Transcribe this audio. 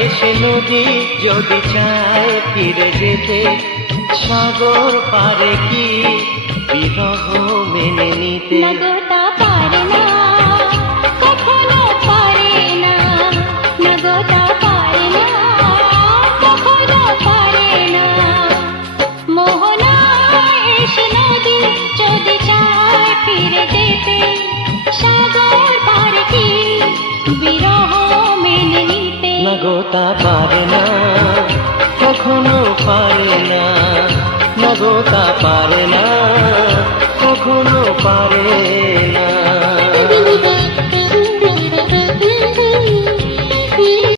এসে নদী যদি চায় ফিরে যেতে, সাগর পারে কি বিরহ মেনে নিতে? সাগর পারে কি বিরহ মেনে নিতে? নগতা পারে না কখনো পারে না নগতা পারে না।